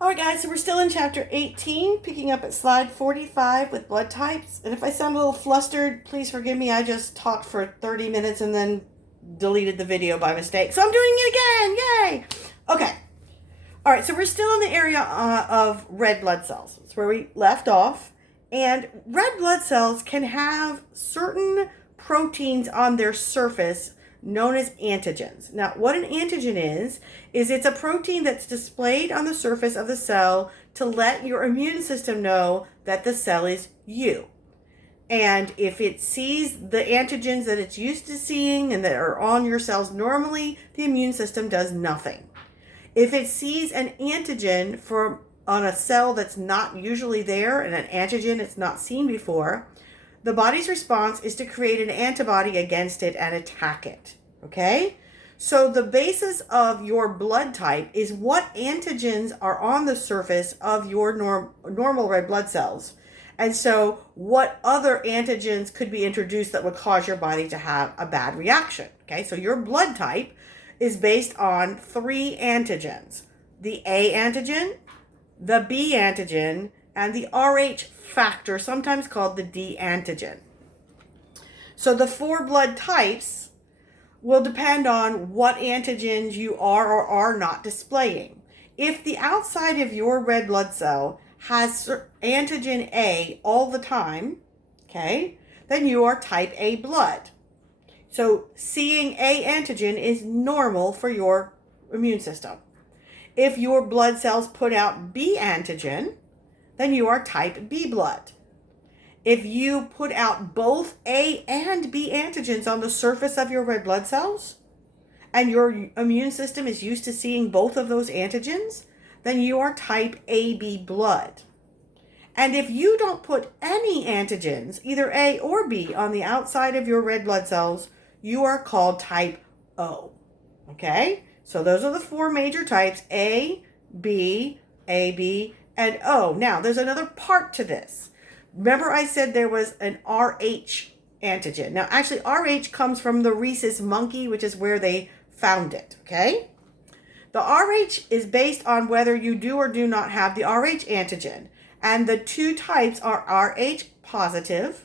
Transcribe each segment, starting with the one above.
All right, guys, so we're still in chapter 18, picking up at slide 45 with blood types. And if I sound a little flustered, please forgive me. I just talked for 30 minutes and then deleted the video by mistake. So I'm doing it again. Yay! Okay. All right, so we're still in the area of red blood cells. That's where we left off. And red blood cells can have certain proteins on their surface known as antigens. Now, what an antigen is it's a protein that's displayed on the surface of the cell to let your immune system know that the cell is you. And if it sees the antigens that it's used to seeing and that are on your cells normally, the immune system does nothing. If it sees an antigen on a cell that's not usually there and an antigen it's not seen before, the body's response is to create an antibody against it and attack it. Okay? So the basis of your blood type is what antigens are on the surface of your normal red blood cells. And so what other antigens could be introduced that would cause your body to have a bad reaction. Okay? So your blood type is based on 3 antigens: the A antigen, the B antigen, and the RH factor, sometimes called the D antigen. So the 4 blood types will depend on what antigens you are or are not displaying. If the outside of your red blood cell has antigen A all the time, okay, then you are type A blood. So seeing A antigen is normal for your immune system. If your blood cells put out B antigen, then you are type B blood. If you put out both A and B antigens on the surface of your red blood cells, and your immune system is used to seeing both of those antigens, then you are type AB blood. And if you don't put any antigens, either A or B, on the outside of your red blood cells, you are called type O. Okay? So those are the 4 major types: A, B, AB, and O. Now, there's another part to this. Remember I said there was an RH antigen. Now, actually, RH comes from the rhesus monkey, which is where they found it, okay? The RH is based on whether you do or do not have the RH antigen. And the 2 types are RH positive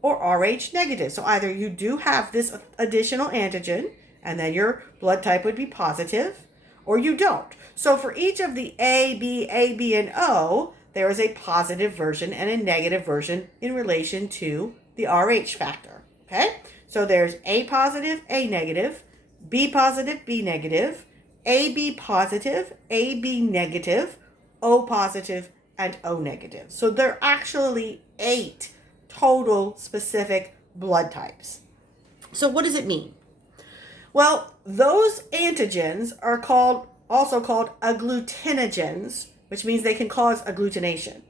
or RH negative. So either you do have this additional antigen, and then your blood type would be positive, or you don't. So for each of the A, B, AB, and O, there is a positive version and a negative version in relation to the RH factor. Okay? So there's A positive, A negative, B positive, B negative, AB positive, AB negative, O positive, and O negative. So there are actually 8 total specific blood types. So what does it mean? Well, those antigens are also called agglutinogens, which means they can cause agglutination.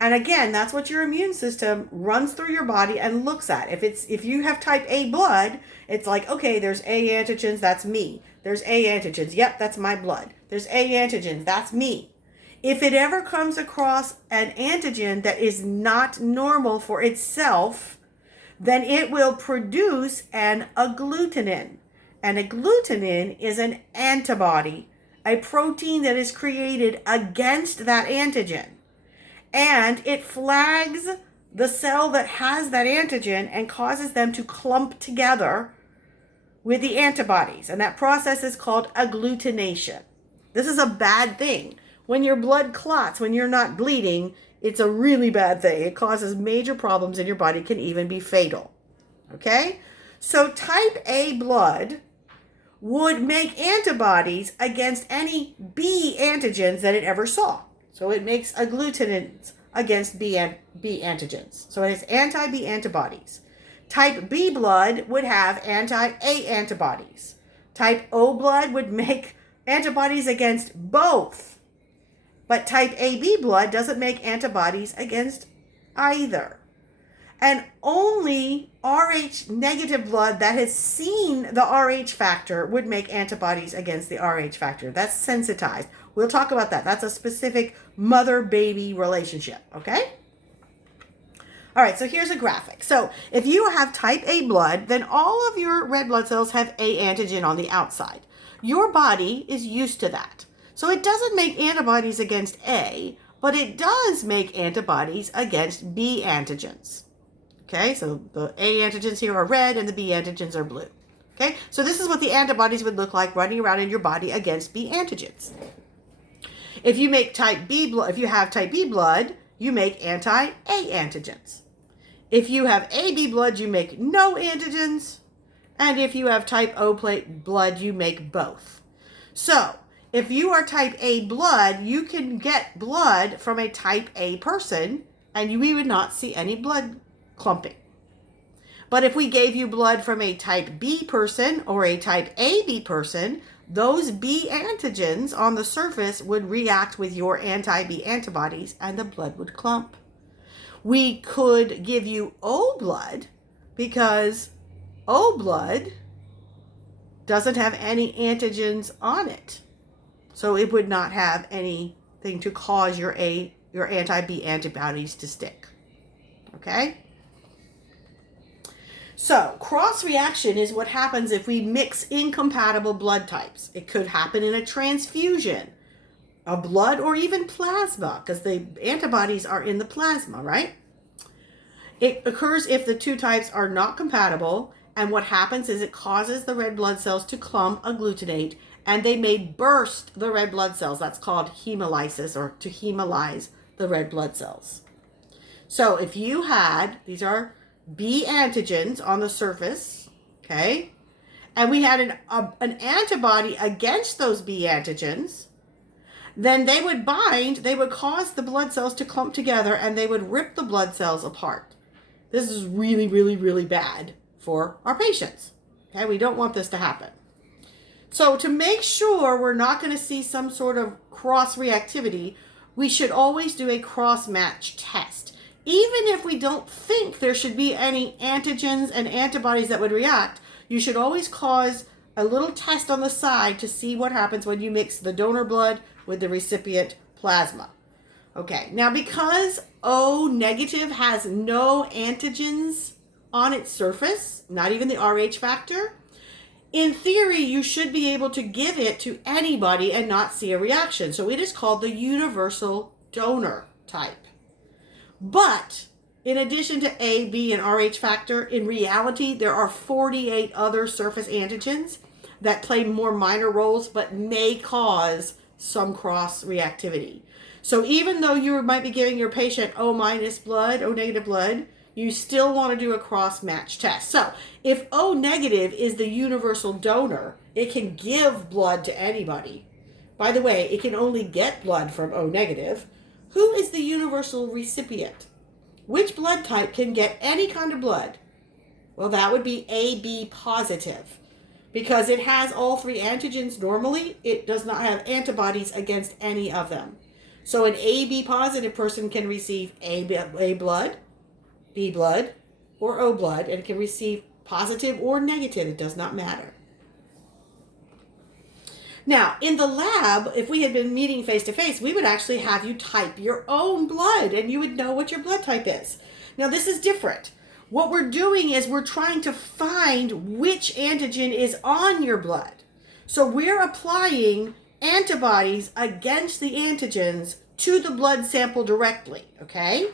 And again, that's what your immune system runs through your body and looks at. If you have type A blood, it's like, okay, there's A antigens, that's me. There's A antigens, yep, that's my blood. There's A antigens, that's me. If it ever comes across an antigen that is not normal for itself, then it will produce an agglutinin. An agglutinin is an antibody, a protein that is created against that antigen. And it flags the cell that has that antigen and causes them to clump together with the antibodies. And that process is called agglutination. This is a bad thing. When your blood clots, when you're not bleeding, it's a really bad thing. It causes major problems in your body, can even be fatal. Okay? So type A blood would make antibodies against any B antigens that it ever saw. So it makes agglutinins against B antigens. So it has anti-B antibodies. Type B blood would have anti-A antibodies. Type O blood would make antibodies against both. But type AB blood doesn't make antibodies against either. And only RH negative blood that has seen the RH factor would make antibodies against the RH factor. That's sensitized. We'll talk about that. That's a specific mother-baby relationship, okay? All right, so here's a graphic. So if you have type A blood, then all of your red blood cells have A antigen on the outside. Your body is used to that. So it doesn't make antibodies against A, but it does make antibodies against B antigens. Okay, so the A antigens here are red and the B antigens are blue. Okay, so this is what the antibodies would look like running around in your body against B antigens. If you make type B blood, if you have type B blood, you make anti-A antigens. If you have AB blood, you make no antigens. And if you have type O blood, you make both. So, if you are type A blood, you can get blood from a type A person, and we would not see any blood clumping. But if we gave you blood from a type B person or a type AB person, those B antigens on the surface would react with your anti-B antibodies and the blood would clump. We could give you O blood because O blood doesn't have any antigens on it. So it would not have anything to cause your anti-B antibodies to stick. Okay? So, cross-reaction is what happens if we mix incompatible blood types. It could happen in a transfusion of blood or even plasma, because the antibodies are in the plasma, right? It occurs if the two types are not compatible, and what happens is it causes the red blood cells to clump agglutinate, and they may burst the red blood cells. That's called hemolysis, or to hemolyze the red blood cells. So, if you had, these are B antigens on the surface, okay, and we had an antibody against those B antigens, then they would bind, they would cause the blood cells to clump together and they would rip the blood cells apart. This is really, really, really bad for our patients. Okay, we don't want this to happen. So to make sure we're not going to see some sort of cross-reactivity, we should always do a cross-match test. Even if we don't think there should be any antigens and antibodies that would react, you should always cause a little test on the side to see what happens when you mix the donor blood with the recipient plasma. Okay, now because O negative has no antigens on its surface, not even the Rh factor, in theory, you should be able to give it to anybody and not see a reaction. So it is called the universal donor type. But in addition to A, B, and Rh factor, in reality, there are 48 other surface antigens that play more minor roles but may cause some cross-reactivity. So even though you might be giving your patient O minus blood, O negative blood, you still want to do a cross-match test. So if O negative is the universal donor, it can give blood to anybody. By the way, it can only get blood from O negative. Who is the universal recipient? Which blood type can get any kind of blood? Well, that would be AB positive. Because it has all three antigens normally, it does not have antibodies against any of them. So an AB positive person can receive A blood, B blood, or O blood, and it can receive positive or negative. It does not matter. Now, in the lab, if we had been meeting face-to-face, we would actually have you type your own blood, and you would know what your blood type is. Now, this is different. What we're doing is we're trying to find which antigen is on your blood. So we're applying antibodies against the antigens to the blood sample directly, okay?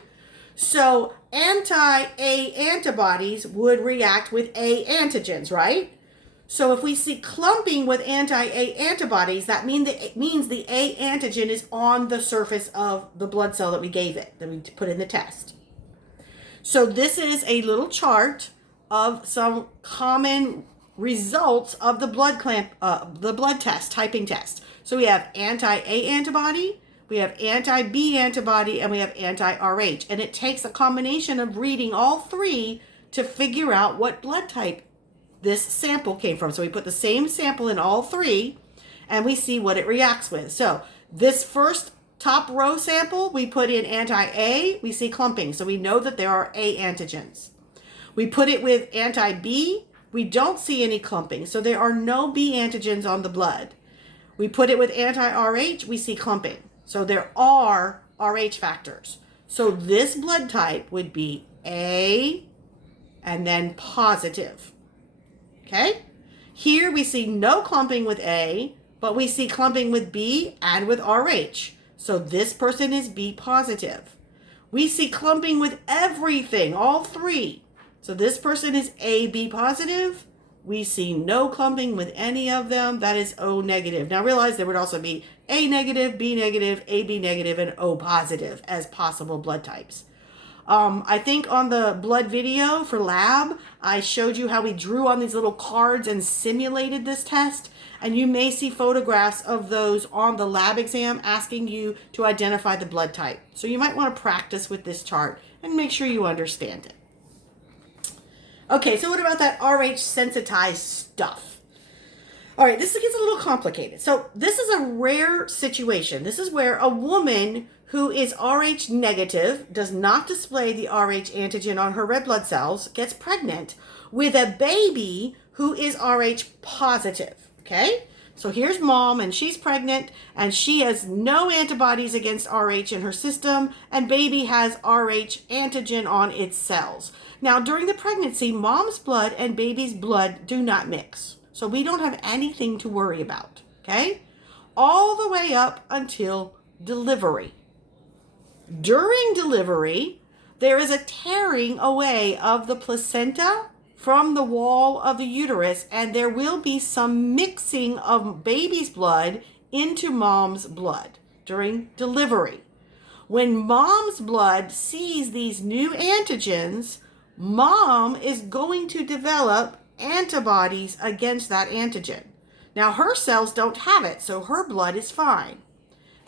So anti-A antibodies would react with A antigens, right? So if we see clumping with anti-A antibodies, that means the A antigen is on the surface of the blood cell that we gave it, that we put in the test. So this is a little chart of some common results of the blood test, typing test. So we have anti-A antibody, we have anti-B antibody, and we have anti-Rh. And it takes a combination of reading all three to figure out what blood type this sample came from. So we put the same sample in all three and we see what it reacts with. So this first top row sample, we put in anti-A, we see clumping. So we know that there are A antigens. We put it with anti-B, we don't see any clumping. So there are no B antigens on the blood. We put it with anti-Rh, we see clumping. So there are Rh factors. So this blood type would be A and then positive. Okay? Here we see no clumping with A, but we see clumping with B and with RH. So this person is B positive. We see clumping with everything, all three. So this person is AB positive. We see no clumping with any of them. That is O negative. Now realize there would also be A negative, B negative, AB negative, and O positive as possible blood types. I think on the blood video for lab, I showed you how we drew on these little cards and simulated this test. And you may see photographs of those on the lab exam asking you to identify the blood type. So you might want to practice with this chart and make sure you understand it. Okay, so what about that RH sensitized stuff? All right, this gets a little complicated. So this is a rare situation. This is where a woman who is Rh negative, does not display the Rh antigen on her red blood cells, gets pregnant with a baby who is Rh positive, okay? So here's mom, and she's pregnant, and she has no antibodies against Rh in her system, and baby has Rh antigen on its cells. Now, during the pregnancy, mom's blood and baby's blood do not mix. So we don't have anything to worry about, okay? All the way up until delivery. During delivery, there is a tearing away of the placenta from the wall of the uterus, and there will be some mixing of baby's blood into mom's blood during delivery. When mom's blood sees these new antigens, mom is going to develop antibodies against that antigen. Now, her cells don't have it, so her blood is fine.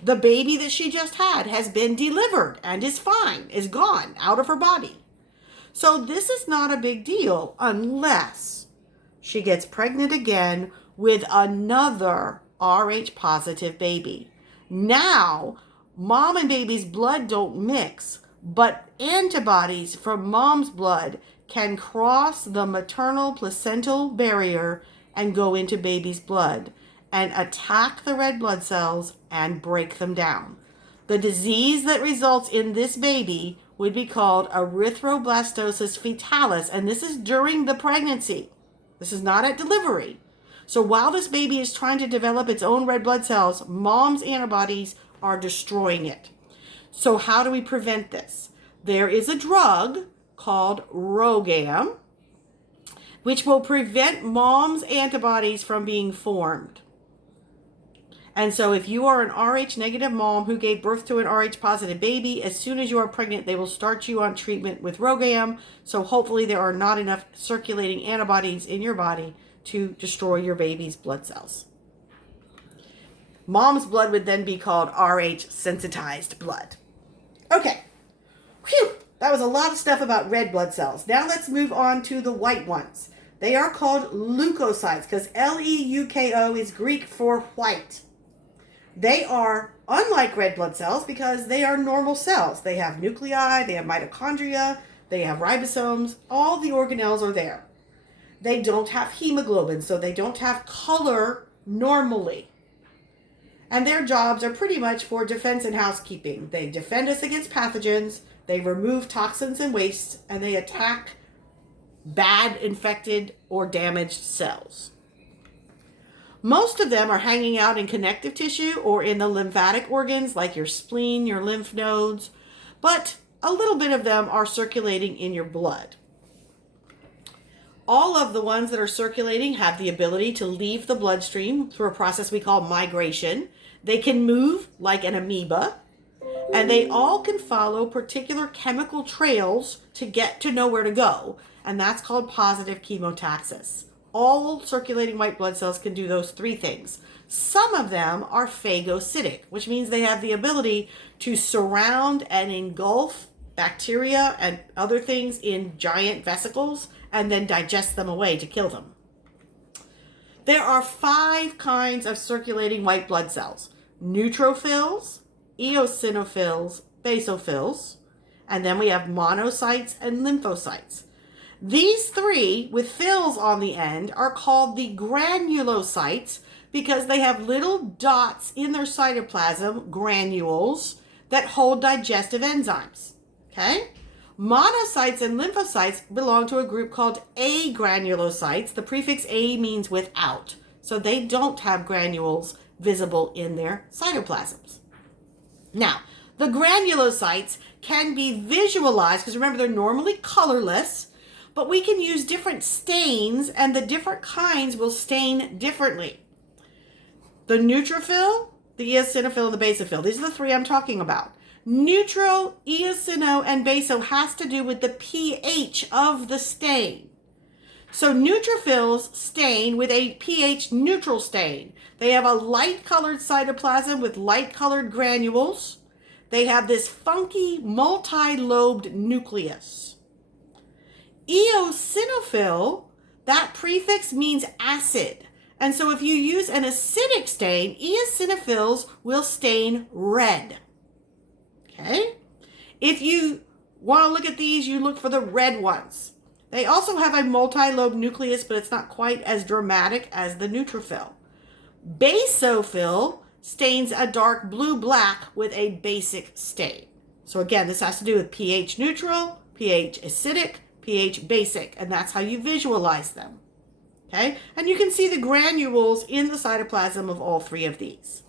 The baby that she just had has been delivered and is fine, is gone out of her body. So this is not a big deal unless she gets pregnant again with another Rh positive baby. Now, mom and baby's blood don't mix, but antibodies from mom's blood can cross the maternal placental barrier and go into baby's blood and attack the red blood cells and break them down. The disease that results in this baby would be called erythroblastosis fetalis, and this is during the pregnancy. This is not at delivery. So while this baby is trying to develop its own red blood cells, mom's antibodies are destroying it. So how do we prevent this? There is a drug called Rogam, which will prevent mom's antibodies from being formed. And so if you are an Rh negative mom who gave birth to an Rh positive baby, as soon as you are pregnant, they will start you on treatment with Rogam. So hopefully there are not enough circulating antibodies in your body to destroy your baby's blood cells. Mom's blood would then be called Rh sensitized blood. Okay. Whew. That was a lot of stuff about red blood cells. Now let's move on to the white ones. They are called leukocytes because Leuko is Greek for white. They are unlike red blood cells because they are normal cells. They have nuclei, they have mitochondria, they have ribosomes. All the organelles are there. They don't have hemoglobin, so they don't have color normally. And their jobs are pretty much for defense and housekeeping. They defend us against pathogens, they remove toxins and waste, and they attack bad, infected, or damaged cells. Most of them are hanging out in connective tissue or in the lymphatic organs like your spleen, your lymph nodes, but a little bit of them are circulating in your blood. All of the ones that are circulating have the ability to leave the bloodstream through a process we call migration. They can move like an amoeba, and they all can follow particular chemical trails to get to know where to go, and that's called positive chemotaxis. All circulating white blood cells can do those three things. Some of them are phagocytic, which means they have the ability to surround and engulf bacteria and other things in giant vesicles and then digest them away to kill them. There are 5 kinds of circulating white blood cells: neutrophils, eosinophils, basophils, and then we have monocytes and lymphocytes. These 3 with phils on the end are called the granulocytes because they have little dots in their cytoplasm, granules, that hold digestive enzymes. Okay? Monocytes and lymphocytes belong to a group called agranulocytes. The prefix A means without. So they don't have granules visible in their cytoplasms. Now, the granulocytes can be visualized, because remember, they're normally colorless, but we can use different stains, and the different kinds will stain differently. The neutrophil, the eosinophil, and the basophil. These are the three I'm talking about. Neutral, eosino, and baso has to do with the pH of the stain. So neutrophils stain with a pH neutral stain. They have a light-colored cytoplasm with light-colored granules. They have this funky multi-lobed nucleus. Eosinophil, that prefix means acid. And so if you use an acidic stain, eosinophils will stain red. Okay? If you want to look at these, you look for the red ones. They also have a multi-lobed nucleus, but it's not quite as dramatic as the neutrophil. Basophil stains a dark blue-black with a basic stain. So again, this has to do with pH neutral, pH acidic, pH basic, and that's how you visualize them. Okay? And you can see the granules in the cytoplasm of all three of these.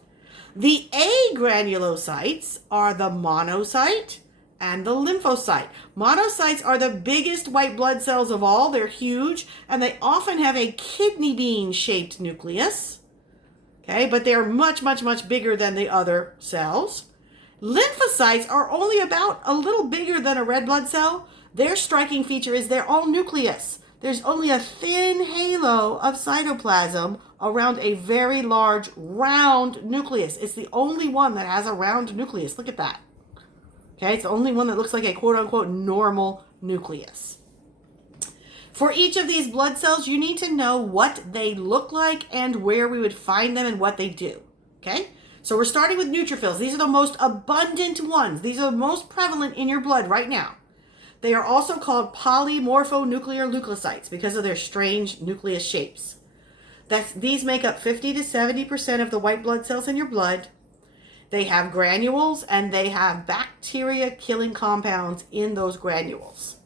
The agranulocytes are the monocyte and the lymphocyte. Monocytes are the biggest white blood cells of all. They're huge, and they often have a kidney bean-shaped nucleus. Okay, but they're much, much, much bigger than the other cells. Lymphocytes are only about a little bigger than a red blood cell. Their striking feature is they're all nucleus. There's only a thin halo of cytoplasm around a very large round nucleus. It's the only one that has a round nucleus. Look at that. Okay, it's the only one that looks like a quote-unquote normal nucleus. For each of these blood cells, you need to know what they look like and where we would find them and what they do. Okay, so we're starting with neutrophils. These are the most abundant ones. These are the most prevalent in your blood right now. They are also called polymorphonuclear leukocytes because of their strange nucleus shapes. These make up 50 to 70% of the white blood cells in your blood. They have granules, and they have bacteria-killing compounds in those granules.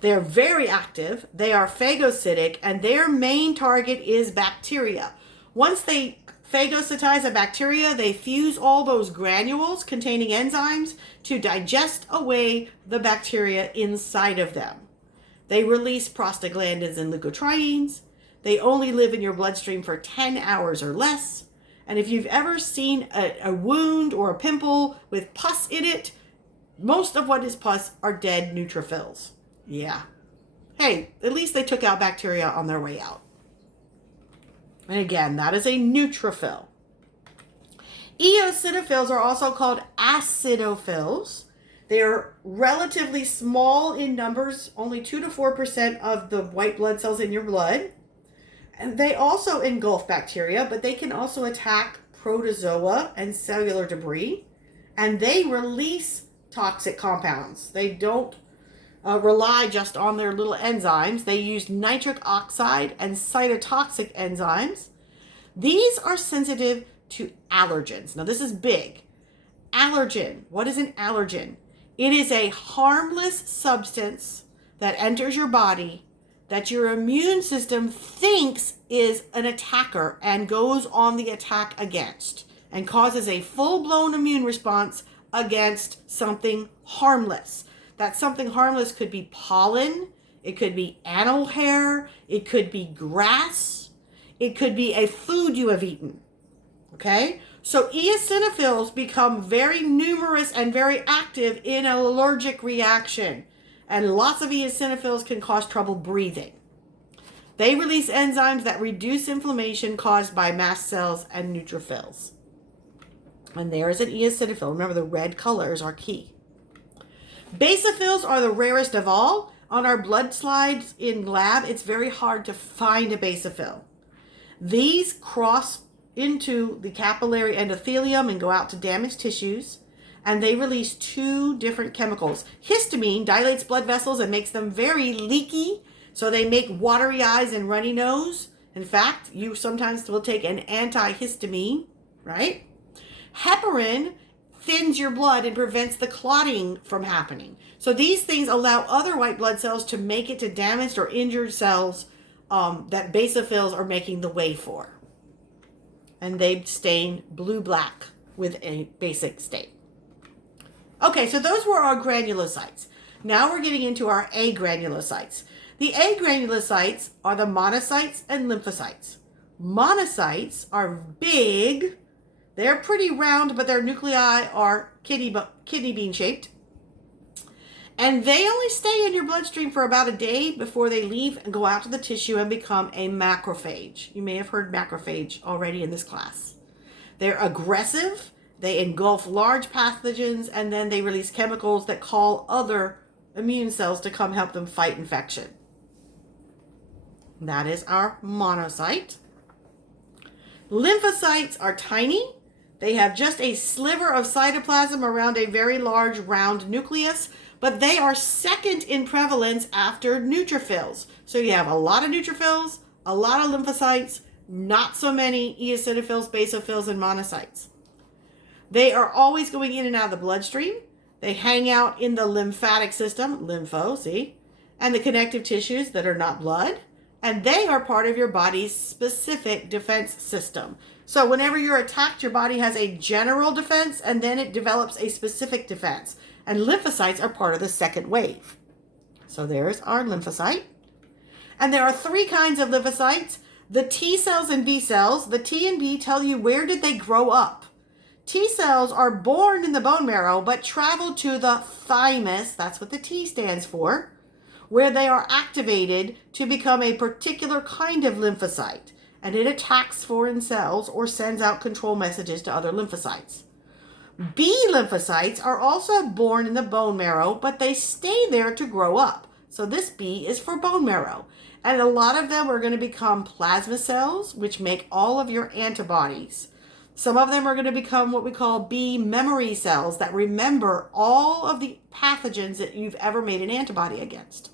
They're very active. They are phagocytic, and their main target is bacteria. Once they phagocytize a bacteria, they fuse all those granules containing enzymes to digest away the bacteria inside of them. They release prostaglandins and leukotrienes. They only live in your bloodstream for 10 hours or less. And if you've ever seen a wound or a pimple with pus in it, most of what is pus are dead neutrophils. Yeah. Hey, at least they took out bacteria on their way out. And again, that is a neutrophil. Eosinophils are also called acidophils. They are relatively small in numbers, only 2 to 4% of the white blood cells in your blood. And they also engulf bacteria, but they can also attack protozoa and cellular debris. And they release toxic compounds. They don't rely just on their little enzymes. They use nitric oxide and cytotoxic enzymes. These are sensitive to allergens. Now this is big. Allergen. What is an allergen? It is a harmless substance that enters your body that your immune system thinks is an attacker and goes on the attack against and causes a full-blown immune response against something harmless. That something harmless could be pollen, it could be animal hair, it could be grass, it could be a food you have eaten. Okay? So eosinophils become very numerous and very active in an allergic reaction. And lots of eosinophils can cause trouble breathing. They release enzymes that reduce inflammation caused by mast cells and neutrophils. And there is an eosinophil. Remember, the red colors are key. Basophils are the rarest of all. On our blood slides in lab, it's very hard to find a basophil. These cross into the capillary endothelium and go out to damaged tissues. And they release two different chemicals. Histamine dilates blood vessels and makes them very leaky. So they make watery eyes and runny nose. In fact, you sometimes will take an antihistamine, right? Heparin thins your blood and prevents the clotting from happening. So these things allow other white blood cells to make it to damaged or injured cells that basophils are making the way for. and they stain blue-black with a basic stain. Okay, so those were our granulocytes. Now we're getting into our agranulocytes. The agranulocytes are the monocytes and lymphocytes. Monocytes are big. They're pretty round, but their nuclei are kidney bean shaped. And they only stay in your bloodstream for about a day before they leave and go out to the tissue and become a macrophage. You may have heard macrophage already in this class. They're aggressive. They engulf large pathogens, and then they release chemicals that call other immune cells to come help them fight infection. That is our monocyte. Lymphocytes are tiny. They have just a sliver of cytoplasm around a very large round nucleus, but they are second in prevalence after neutrophils. So you have a lot of neutrophils, a lot of lymphocytes, not so many eosinophils, basophils, and monocytes. They are always going in and out of the bloodstream. They hang out in the lymphatic system, and the connective tissues that are not blood. And they are part of your body's specific defense system. So whenever you're attacked, your body has a general defense, and then it develops a specific defense. And lymphocytes are part of the second wave. So there's our lymphocyte. And there are three kinds of lymphocytes: the T cells and B cells. The T and B tell you where did they grow up. T cells are born in the bone marrow, but travel to the thymus, that's what the T stands for, where they are activated to become a particular kind of lymphocyte. And it attacks foreign cells or sends out control messages to other lymphocytes. B lymphocytes are also born in the bone marrow, but they stay there to grow up. So this B is for bone marrow. And a lot of them are going to become plasma cells, which make all of your antibodies. Some of them are going to become what we call B memory cells that remember all of the pathogens that you've ever made an antibody against.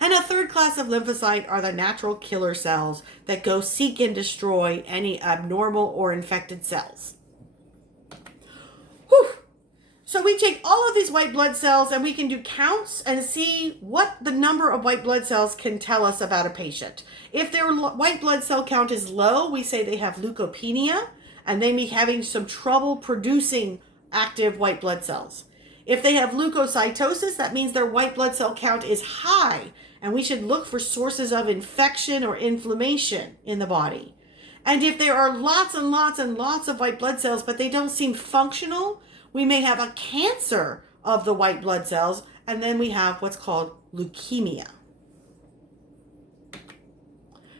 And a third class of lymphocyte are the natural killer cells that go seek and destroy any abnormal or infected cells. Whew. So we take all of these white blood cells and we can do counts and see what the number of white blood cells can tell us about a patient. If their white blood cell count is low, we say they have leukopenia and they may be having some trouble producing active white blood cells. If they have leukocytosis, that means their white blood cell count is high, and we should look for sources of infection or inflammation in the body. And if there are lots and lots and lots of white blood cells, but they don't seem functional, we may have a cancer of the white blood cells, and then we have what's called leukemia.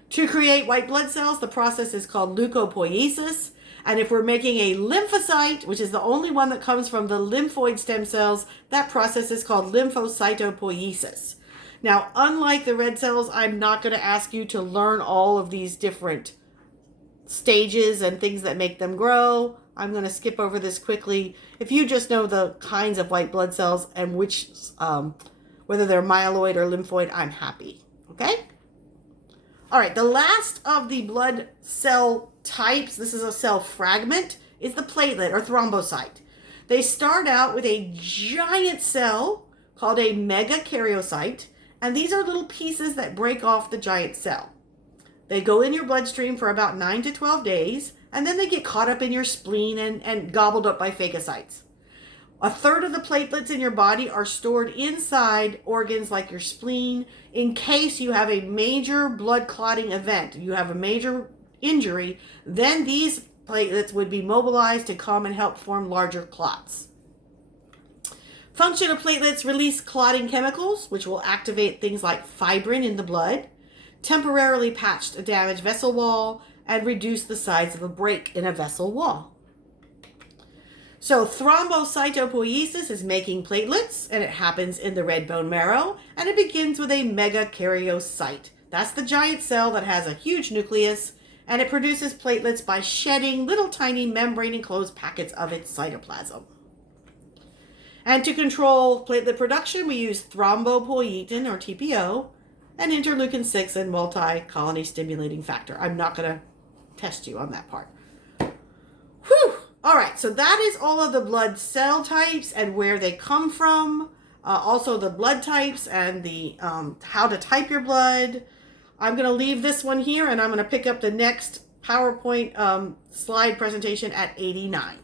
To create white blood cells, the process is called leukopoiesis. And if we're making a lymphocyte, which is the only one that comes from the lymphoid stem cells, that process is called lymphocytopoiesis. Now, unlike the red cells, I'm not going to ask you to learn all of these different stages and things that make them grow. I'm going to skip over this quickly. If you just know the kinds of white blood cells and which, whether they're myeloid or lymphoid, I'm happy. Okay? All right, the last of the blood cell types, this is a cell fragment, is the platelet or thrombocyte. They start out with a giant cell called a megakaryocyte, and these are little pieces that break off the giant cell. They go in your bloodstream for about 9 to 12 days, and then they get caught up in your spleen and gobbled up by phagocytes. A third of the platelets in your body are stored inside organs like your spleen in case you have a major blood clotting event. You have a major injury, then these platelets would be mobilized to come and help form larger clots. Function of platelets: release clotting chemicals, which will activate things like fibrin in the blood, temporarily patch a damaged vessel wall, and reduce the size of a break in a vessel wall. So thrombocytopoiesis is making platelets, and it happens in the red bone marrow, and it begins with a megakaryocyte. That's the giant cell that has a huge nucleus, and it produces platelets by shedding little tiny membrane-enclosed packets of its cytoplasm. And to control platelet production, we use thrombopoietin, or TPO, and interleukin-6 and multi-colony stimulating factor. I'm not going to test you on that part. Whew! All right, so that is all of the blood cell types and where they come from. Also the blood types and the how to type your blood. I'm going to leave this one here, and I'm going to pick up the next PowerPoint slide presentation at 89.